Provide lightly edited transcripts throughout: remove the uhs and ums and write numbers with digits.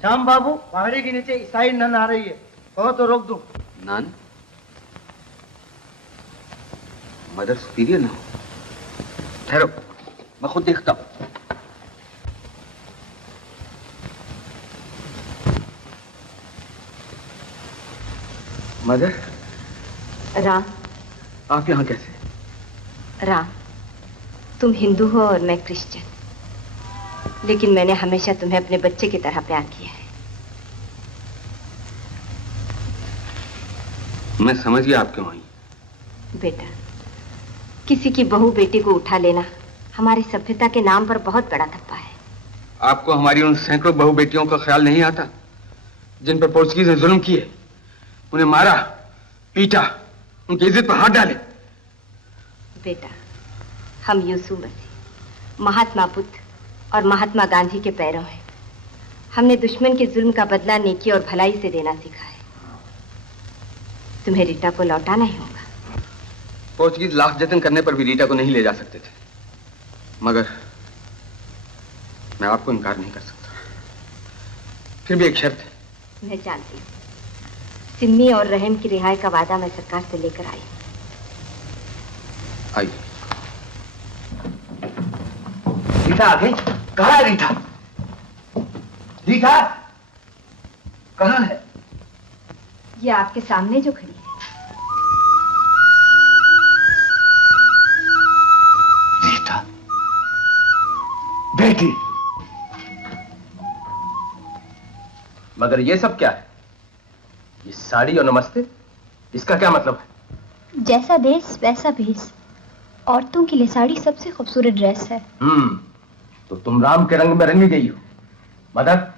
श्याम बाबू, पहाड़ी के नीचे ईसाई नन आ रही है, कहो तो रोक दूं। नन? मदर सुपीरियर ना हो? ठहरो, मैं खुद देखता हूं। मदर? राम। आप यहाँ कैसे? राम, तुम हिंदू हो और मैं क्रिश्चियन, लेकिन मैंने हमेशा तुम्हें अपने बच्चे की तरह प्यार किया है। मैं समझ गया आप क्यों आई। बेटा, किसी की बहू बेटी को उठा लेना हमारी सभ्यता के नाम पर बहुत बड़ा धब्बा है। आपको हमारी उन सैकड़ों बहू बेटियों का ख्याल नहीं आता जिन पर पोर्चुगीज ने जुल्म किए, उन्हें मारा, पीटा, उनकी इज्जत पर हाथ डाले? बेटा, हम यीशु मसीह, महात्मा बुद्ध और महात्मा गांधी के पैरों हैं। हमने दुश्मन के जुल्म का बदला नेकी और भलाई से देना सीखा है। तुम्हें रीटा को लौटाना ही होगा। पोर्चुगीज लाख जतन करने पर भी रीटा को नहीं ले जा सकते थे, मगर मैं आपको इनकार नहीं कर सकता। फिर भी एक शर्त है। मैं जानती हूँ। सिम्मी और रहीम की रिहाई का वादा मैं सरकार से लेकर आई। आइए। रीटा आ गई? कहाँ है रीटा? रीटा कहाँ है? ये आपके सामने जो खड़ी है। रीटा, बेटी। मगर ये सब क्या है? ये साड़ी और नमस्ते, इसका क्या मतलब है? जैसा देश वैसा भेष। औरतों के लिए साड़ी सबसे खूबसूरत ड्रेस है। तो तुम राम के रंग में रंगी गई हो। मदर,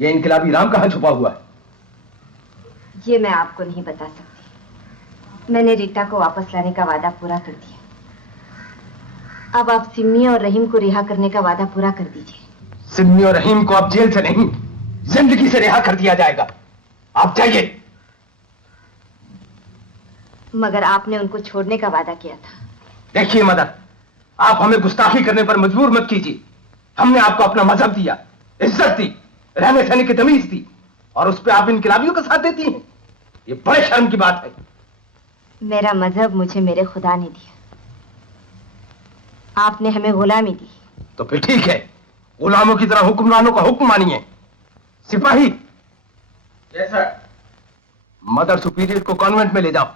ये इनकलाबी राम कहाँ छुपा हुआ है? ये मैं आपको नहीं बता सकती। मैंने रीटा को वापस लाने का वादा पूरा कर दिया। अब आप सिम्मी और रहीम को रिहा करने का वादा पूरा कर दीजिए। सिम्मी और रहीम को अब जेल से नहीं, जिंदगी से रिहा कर दिया जाएगा। आप जाइए। मगर आपने उनको छोड़ने का वादा किया था। देखिए मदर, आप हमें गुस्ताखी करने पर मजबूर मत कीजिए। हमने आपको अपना मजहब दिया, इज्जत दी, रहने सहने की तमीज दी, और उस पर आप इनकलाबियों का साथ देती हैं। ये बड़े शर्म की बात है। मेरा मजहब मुझे मेरे खुदा ने दिया, आपने हमें गुलामी दी। तो फिर ठीक है, गुलामों की तरह हुक्मरानों का हुक्म मानिए। सिपाही, जैसा मदर सुपीरियर को कॉन्वेंट में ले जाओ।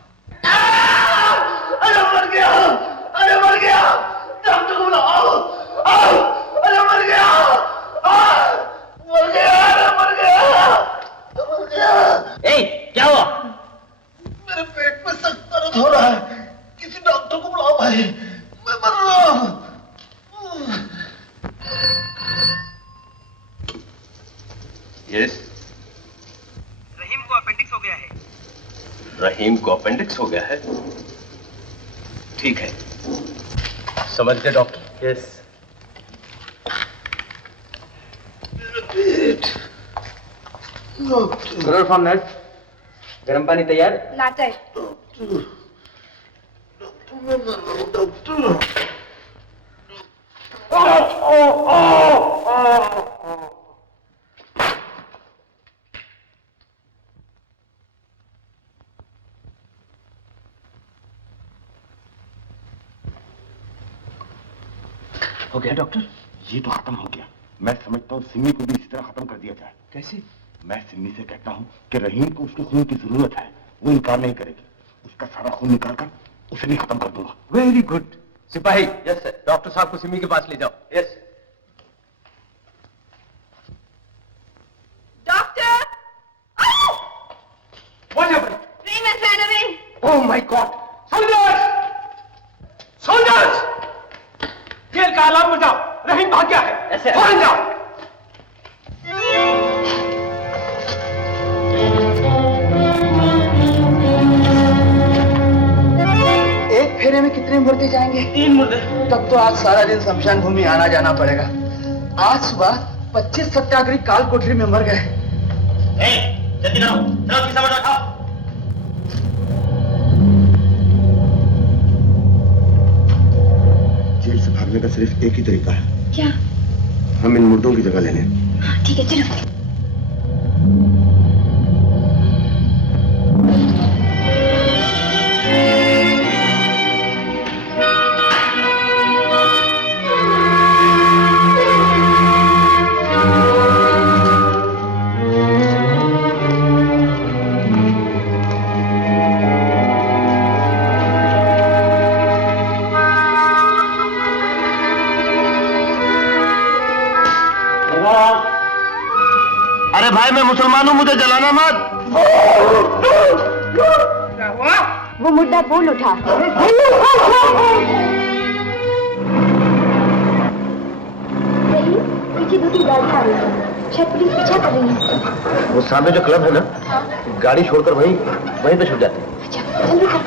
अरे मर गया, अरे मर गया, डॉक्टर को बुलाओ। अरे मर गया, मर गया, अरे मर गया, मर गया। क्या हुआ? मेरे पेट में सख्त दर्द हो रहा है, किसी डॉक्टर को बुलाओ भाई, मैं मर रहा हूं। यस। रहीम को अपेंडिक्स हो गया है। रहीम को अपेंडिक्स हो गया है? ठीक है, समझ गए डॉक्टर? यस। मेरा पेट। डॉक्टर फ्रॉम नर्स, गर्म पानी तैयार? लाता है। डॉक्टर, मैं मर रहा हूं डॉक्टर। हो गया डॉक्टर? ये तो खत्म हो गया। मैं समझता हूँ सिमी को भी इसी तरह खत्म कर दिया जाए। कैसे? मैं सिमी से कहता हूँ कि रहीम को उसके खून की जरूरत है, वो इनकार नहीं करेगी। उसका सारा खून निकाल कर उसे भी खत्म कर दूंगा। Very good. सिपाही, यस सर, डॉक्टर साहब को सिमी के पास ले जाओ। Yes. Doctor! What happened? Rheem has ran away. Oh my God! Soldiers! Soldiers! Jail का अलार्म बजाओ, रहीम भाग गया है। फौरन जाओ। एक फेरे में कितने मुर्दे जाएंगे? 3 मुर्दे। तब तो आज सारा दिन शमशान भूमि आना जाना पड़ेगा। आज सुबह 25 सत्याग्रही काल कोठरी में मर गए। जल्दी करो, चलो की सामान उठाओ। जेल से भागने का सिर्फ एक ही तरीका है। क्या? हम इन मुर्दों की जगह ले लें। हाँ, ठीक है, चलो। अरे भाई मैं मुसलमान हूं, मुझे जलाना मत। वो मुर्दा बोल उठा। पीछे दूसरी गाड़ी आ रही है, शायद पुलिस पीछा कर रही है। वो सामने जो क्लब है ना, गाड़ी छोड़कर वहीं पे छुप जाते हैं। अच्छा जल्दी कर।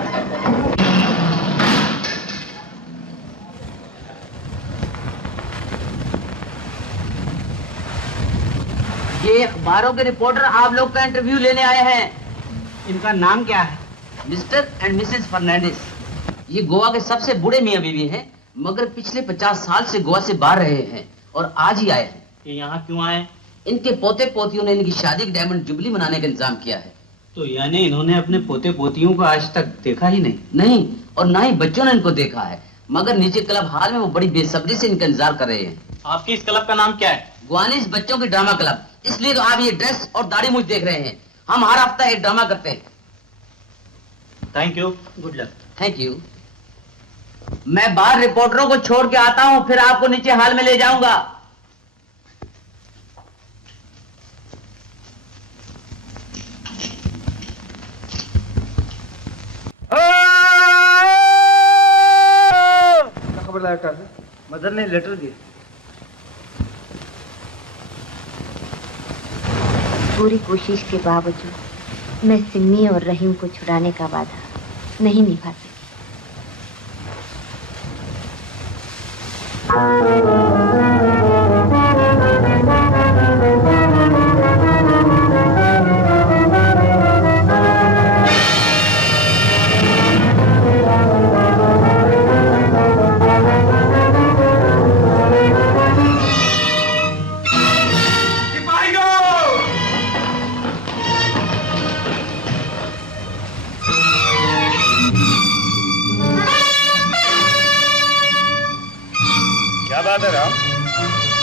ये अखबारों के रिपोर्टर आप लोग का इंटरव्यू लेने आए हैं। इनका नाम क्या है? Mr and Mrs Fernandes. ये गोवा के सबसे बूढ़े मियाँ बीवी हैं, मगर पिछले 50 साल से गोवा से बाहर रहे हैं और आज ही आए हैं। ये यहाँ क्यों आए? इनके पोते पोतियों ने इनकी शादी की डायमंड जुबली मनाने का इंतजाम किया है। तो यानी इन्होंने अपने पोते पोतियों को आज तक देखा ही नहीं? नहीं, और ना ही बच्चों ने इनको देखा है, मगर नीचे क्लब हाल में वो बड़ी बेसब्री से इनका इंतजार कर रहे हैं। आपकी इस क्लब का नाम क्या है? गोवानीज बच्चों की ड्रामा क्लब। इसलिए तो आप ये ड्रेस और दाढ़ी मूछ देख रहे हैं। हम हर हफ्ता एक ड्रामा करते हैं। Thank you, good luck. Thank you. मैं बाहर रिपोर्टरों को छोड़ के आता हूं, फिर आपको नीचे हाल में ले जाऊंगा। क्या खबर लाया से? मदर ने लेटर दिया। पूरी कोशिश के बावजूद मैं सिमी और रहीम को छुड़ाने का वादा नहीं निभा सकी।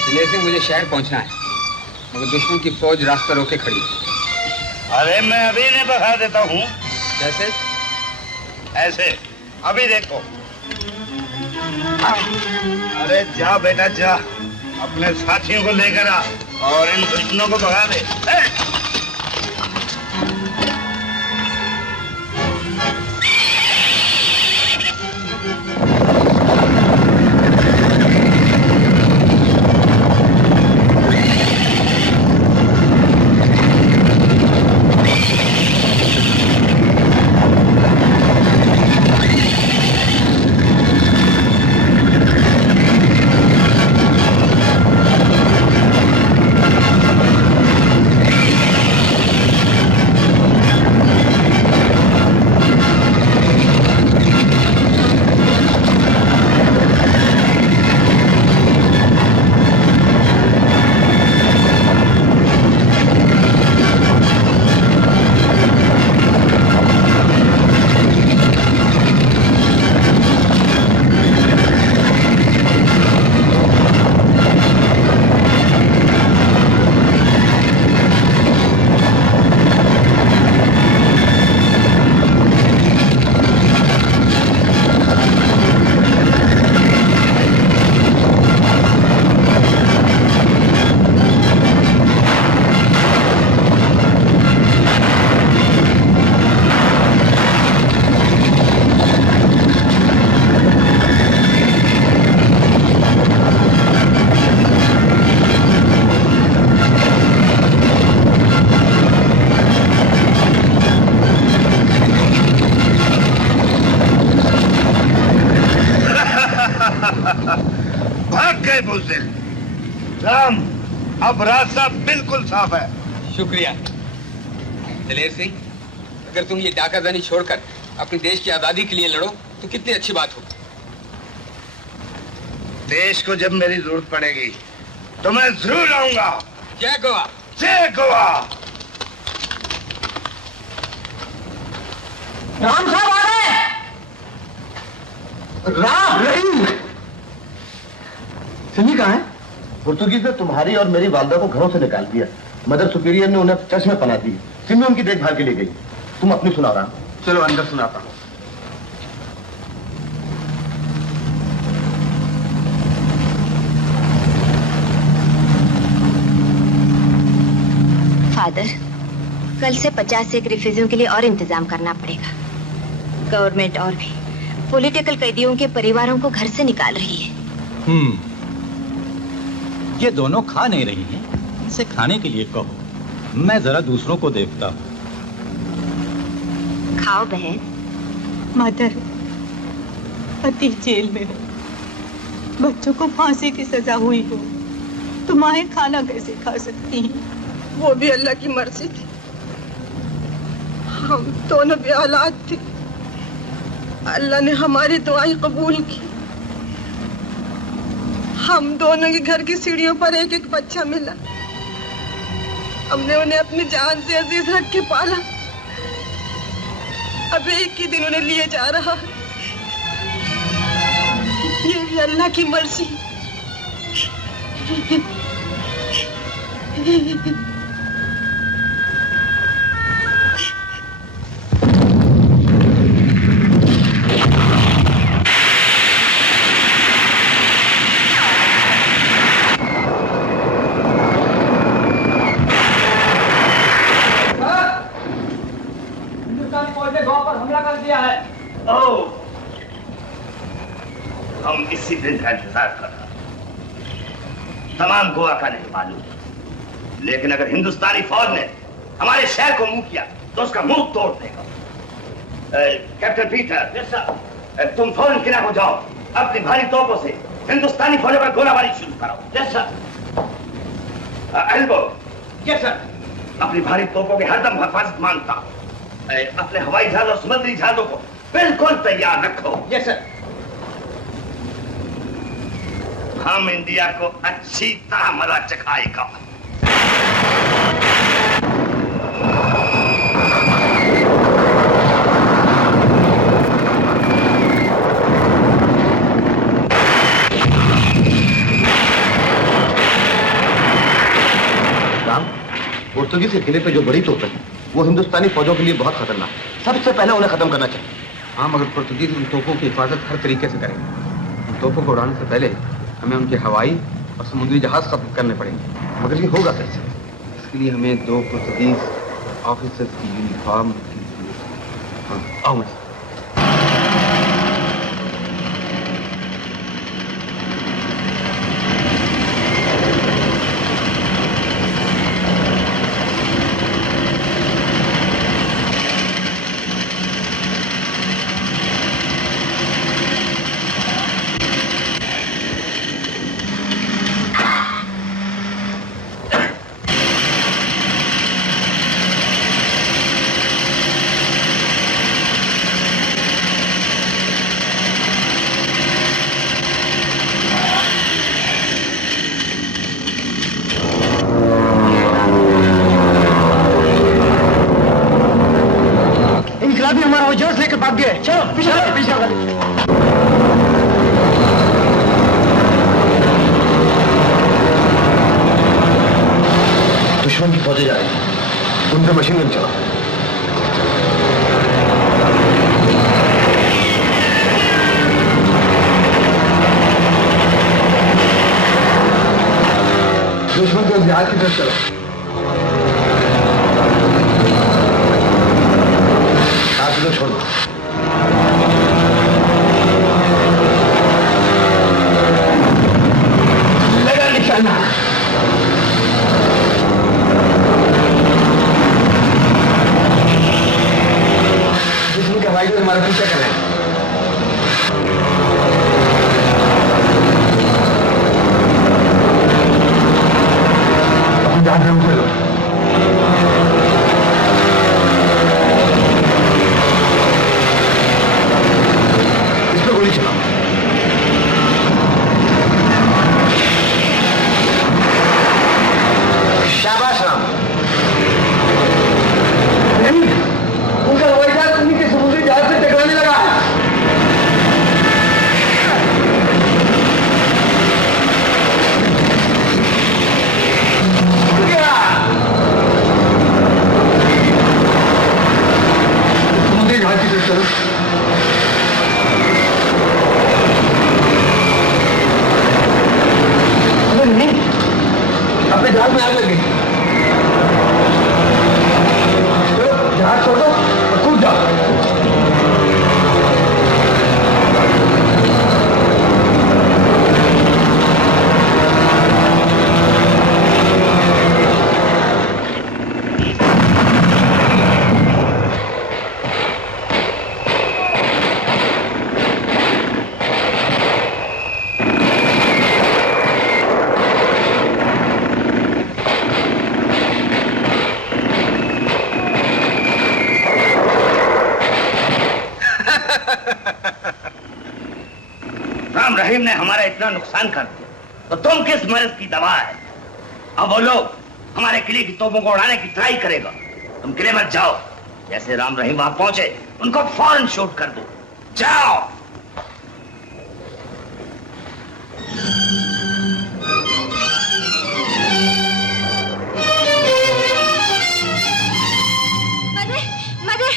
दिनेश सिंह, मुझे शहर पहुंचना है, मगर दुश्मन की फौज रास्ता रोके खड़ी। अरे मैं अभी नहीं बता देता हूँ। कैसे? ऐसे, अभी देखो। अरे जा बेटा जा, अपने साथियों को लेकर आ और इन दुश्मनों को भगा दे। राम, अब रास्ता बिल्कुल साफ है। शुक्रिया दिलेर सिंह। अगर तुम ये डाकाजानी छोड़कर अपने देश की आजादी के लिए लड़ो तो कितनी अच्छी बात हो। देश को जब मेरी जरूरत पड़ेगी तो मैं जरूर आऊंगा। जय गोवा। जय गोवा। राम साहब आ रहे हैं। राम, रहीम। सिमी कहाँ है? पुर्तगीज ने तुम्हारी और मेरी वालदा को घरों से निकाल दिया। मदर सुपीरियर ने उन्हें चर्च में पनाह दी। सिमी उनकी देखभाल के लिए गई। तुम अपनी सुनाओ राम। चलो अंदर सुनाता हूँ। फादर, कल से 50 से एक रिफ्यूजियों के लिए और इंतजाम करना पड़ेगा। गवर्नमेंट और भी पॉलिटिकल कैदियों के परिवारों को घर से निकाल रही है। ये दोनों खा नहीं रही हैं, इनसे खाने के लिए कहो, मैं जरा दूसरों को देखता हूँ। खाओ बहन। मदर, पति जेल में हो, बच्चों को फांसी की सजा हुई हो, तो माएं खाना कैसे खा सकती हैं? वो भी अल्लाह की मर्जी थी। हम दोनों भी औलाद थे, अल्लाह ने हमारी दुआएं कबूल की। हम दोनों के घर की सीढ़ियों पर एक एक बच्चा मिला। हमने उन्हें अपनी जान से अजीज रख के पाला। अब एक ही दिन उन्हें लिए जा रहा है। ये भी अल्लाह की मर्जी। हम इसी दिन का इंतजार कर रहे हैं। तमाम गोवा का नहीं मालूम, लेकिन अगर हिंदुस्तानी फौज ने हमारे शहर को मुंह किया तो उसका मुंह तोड़ देगा। कैप्टन पीटर, तुम फौरन किनारे हो जाओ, अपनी भारी तोपों से हिंदुस्तानी फौजों पर गोलाबारी शुरू करो। Yes sir. Elbow, yes sir. अपनी भारी तोपों की हरदम हिफाजत मांगता। अपने हवाई जहाज और समुद्री जहाजों को बिल्कुल तैयार रखो। Yes sir. हम इंडिया को अच्छी तरह मजा चखाएगा। पोर्तुगीज के किले पे जो बड़ी तोपें हैं, वो हिंदुस्तानी फौजों के लिए बहुत खतरनाक है। सबसे पहले उन्हें खत्म करना चाहिए। हाँ, मगर पोर्तुगीज उन तोपों की हिफाजत हर तरीके से करेंगे। उन तोपों को उड़ाने से पहले हमें उनके हवाई और समुद्री जहाज खत्म करने पड़ेंगे। मगर ये होगा कैसे? इसके लिए हमें 2 पोर्तुगीज ऑफिसर्स की यूनिफॉर्म की जरूरत है। हाँ, आओ मैं। दुश्मन की फौजें जा रही हैं, उन पे मशीन गन चलाओ। दुश्मन को जहाज की तरफ चलो। साथ में छोड़ दो। लगा निशाना। हवाई जहाज हमारा पीछा कर रहे हैं। अपनी जहाज में उतर लो। इस पर गोली चलाओ। शाबाश राम। उनका हवाई जहाज उन्हीं के समुद्री जहाज से टकराने लगा है। समुद्री जहाज की तरफ चलो। नहीं, अपने जहाज में आग लग गई। कासिम ने हमारा इतना नुकसान कर दिया, तो तुम किस मर्ज की दवा है? अब वो लोग हमारे किले की तोपों को उड़ाने की ट्राई करेगा। तुम किले मत जाओ, जैसे राम रहीम वहां पहुंचे उनको फौरन शूट कर दो। जाओ। मदर,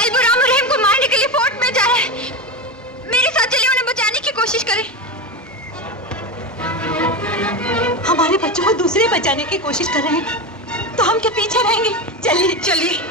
एल्बो राम रहीम को मारने के लिए फोर्ट में जा रहा है। मेरे साथ चलिए, उन्हें बचाने की कोशिश करें। हमारे बच्चों को दूसरे बचाने की कोशिश कर रहे हैं, तो हम क्या पीछे रहेंगे? चलिए चलिए।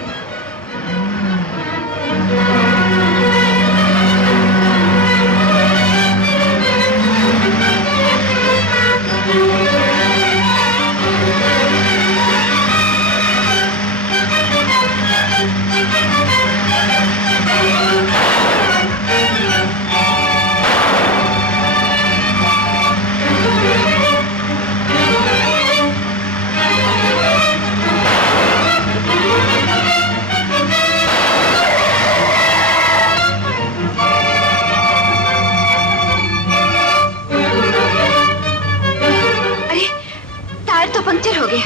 पंक्चर हो गया,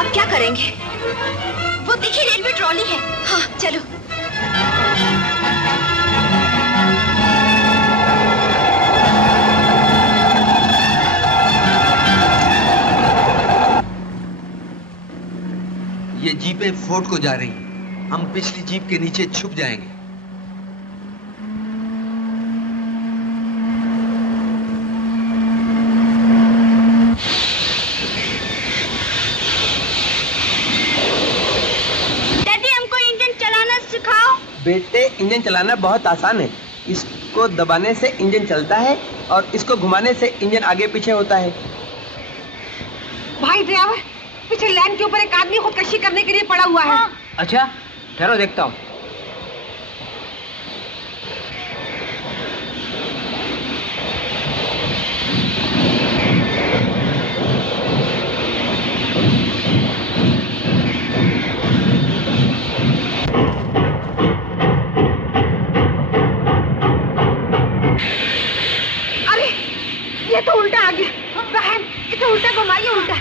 अब क्या करेंगे? वो दिखी रेलवे ट्रॉली है। हाँ चलो। ये जीपें फोर्ट को जा रही हैं। हम पिछली जीप के नीचे छुप जाएंगे। बेटे, इंजन चलाना बहुत आसान है। इसको दबाने से इंजन चलता है और इसको घुमाने से इंजन आगे पीछे होता है। भाई ड्राइवर, पीछे लैंड के ऊपर एक आदमी खुदकशी करने के लिए पड़ा हुआ है। अच्छा, ठहरो देखता हूँ। ये तो उल्टा आ गया। बहन, इसे उल्टा घुमाइए, उल्टा।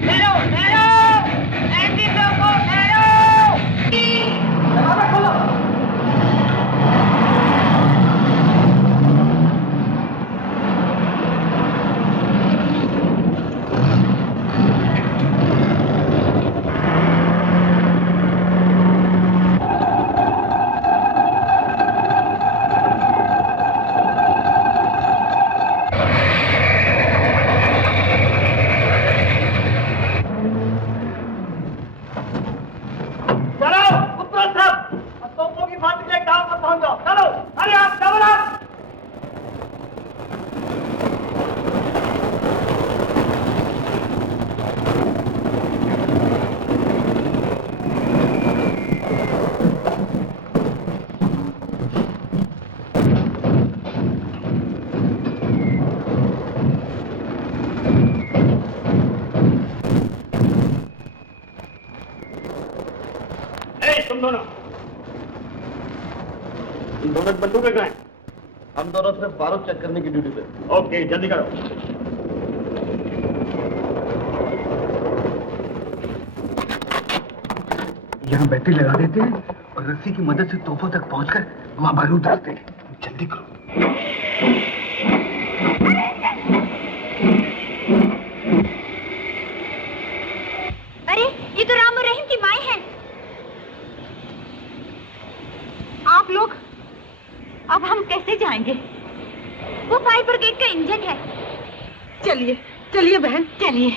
ठहरो, ठहरो, इंजन रोको, ठहरो। बंदूकें कहाँ हैं? हम दोनों सिर्फ बारूद चेक करने की ड्यूटी पे। ओके, जल्दी करो। यहाँ बैटरी लगा देते हैं और रस्सी की मदद से तोपों तक पहुंचकर वहां बारूद डालते हैं। जल्दी करो। अरे, ये तो राम और रहीम की माएँ हैं। आप लोग, अब हम कैसे जाएंगे? वो फायर ब्रिगेड का इंजन है। चलिए, चलिए बहन, चलिए।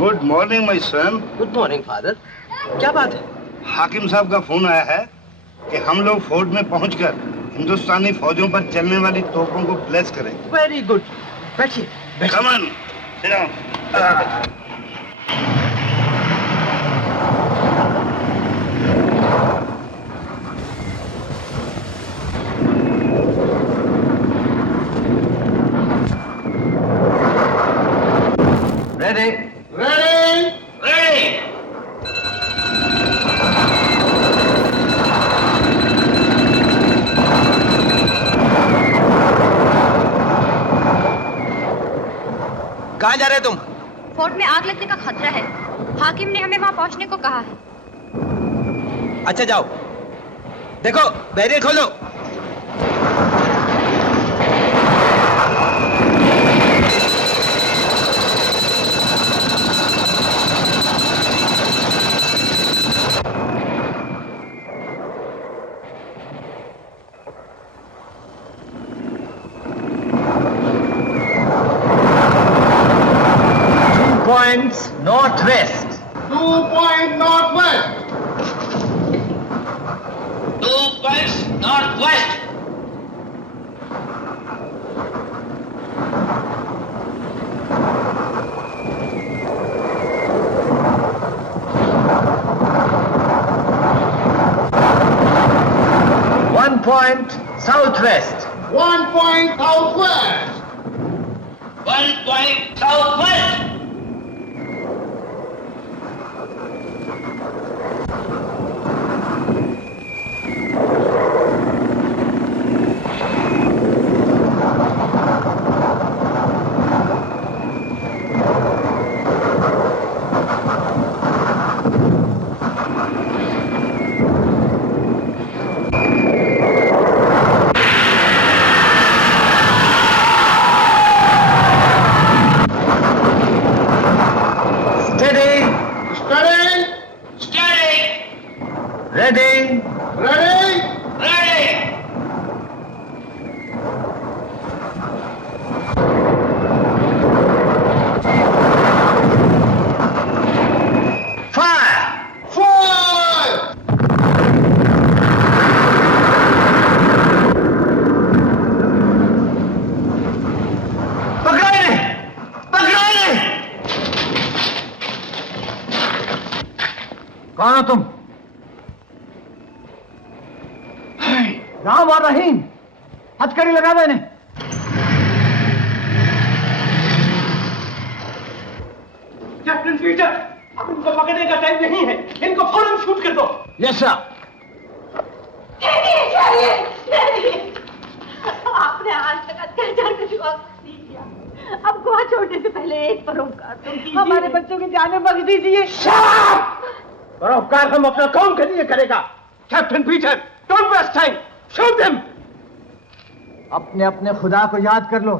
Good morning my son. Good morning father. क्या बात है? हाकिम साहब का फोन आया है कि हम लोग फोर्ट में पहुंचकर हिंदुस्तानी फौजों पर चलने वाली तोपों को प्लेस करें। Very good. बैठिए। Come on, sit down. Ready? Ready? Ready. कहाँ जा रहे तुम? फोर्ट में आग लगने का खतरा है। हाकिम ने हमें वहाँ पहुँचने को कहा है। अच्छा जाओ। देखो बैरियर खोलो। Points northwest. 2 point northwest. 2 points northwest. One point southwest. 1 point southwest. 1 point southwest. Ready? Ready? Ready. Fire! Fire! पकड़े! पकड़े! कौन हो तुम? राम और रहीम, हथकड़ी लगा दो इन्हें। कैप्टन पीटर, अब इनको पकड़ने का टाइम नहीं है, इनको फौरन शूट कर दो। Yes sir. आपने आज तक अत्याचार का जवाब नहीं दिया। अब गोवा छोड़ने से पहले एक परोपकार तो कीजिए। हमारे बच्चों की जानें बख्श दीजिए। परोपकार हम अपना कौन के लिए करेगा? Captain Peter, don't waste time, shoot them. अपने अपने खुदा को याद कर लो।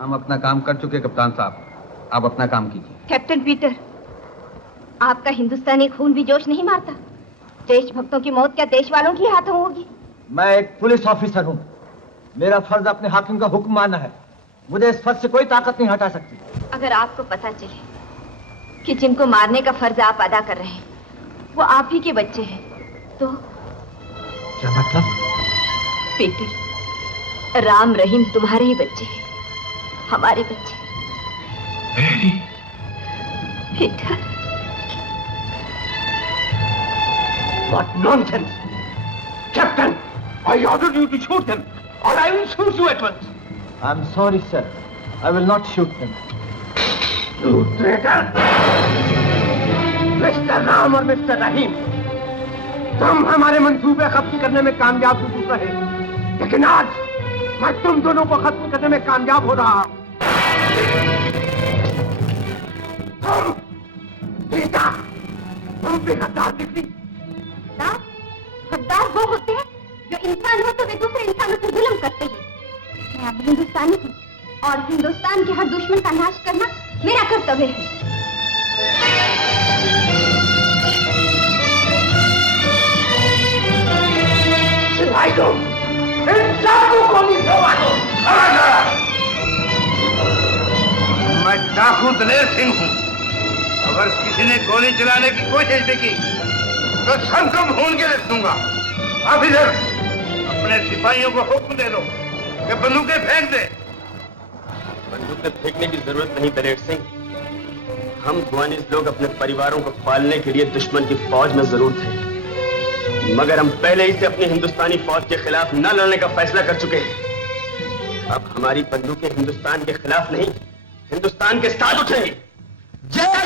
हम अपना काम कर चुके कप्तान साहब, आप अपना काम कीजिए। कैप्टन पीटर, आपका हिंदुस्तानी खून भी जोश नहीं मारता? देशभक्तों की मौत क्या देश वालों के हाथों होगी? मैं एक पुलिस ऑफिसर हूँ, मेरा फर्ज अपने हाकिम का हुक्म मानना है। मुझे इस फर्ज से कोई ताकत नहीं हटा सकती। अगर आपको पता चले कि जिनको मारने का फर्ज आप अदा कर रहे हैं वो आप ही के बच्चे हैं तो? क्या मतलब? पीटर, राम रहीम तुम्हारे ही बच्चे हैं, हमारे बच्चे। Peter. What nonsense! Captain, I ordered you to shoot them, or I will shoot you at once. I'm sorry, sir. I will not shoot them. You traitor! Mr. Ram और Mr. Rahim, तुम हमारे मंसूबे खत्म करने में कामयाब जरूर रहे, लेकिन आज मैं तुम दोनों को खत्म करने में कामयाब हो रहा हूं। तुम, सीता, तुम भी गद्दार निकली। गद्दार वो होते हैं जो इंसान हो तो वे दूसरे इंसानों से जुल्म करते हैं। मैं अब हिंदुस्तानी हूँ और हिंदुस्तान के हर दुश्मन का नाश करना मेरा कर्तव्य है। सिलाई दो, इन चाकू को निकलवा दो। मैं डाकू दलेर सिंह हूँ, अगर किसी ने गोली चलाने की कोशिश भी की तो सबको भून के रख दूंगा। ऑफिसर, अपने सिपाहियों को हुक्म दे दो कि बंदूकें फेंक दे। बंदूकें फेंकने की जरूरत नहीं परेड सिंह। हम गुआनीज लोग अपने परिवारों को पालने के लिए दुश्मन की फौज में जरूर थे, मगर हम पहले ही से अपनी हिंदुस्तानी फौज के खिलाफ न लड़ने का फैसला कर चुके हैं। अब हमारी बंदूकें हिंदुस्तान के खिलाफ नहीं, हिंदुस्तान के साथ उठेंगी। जय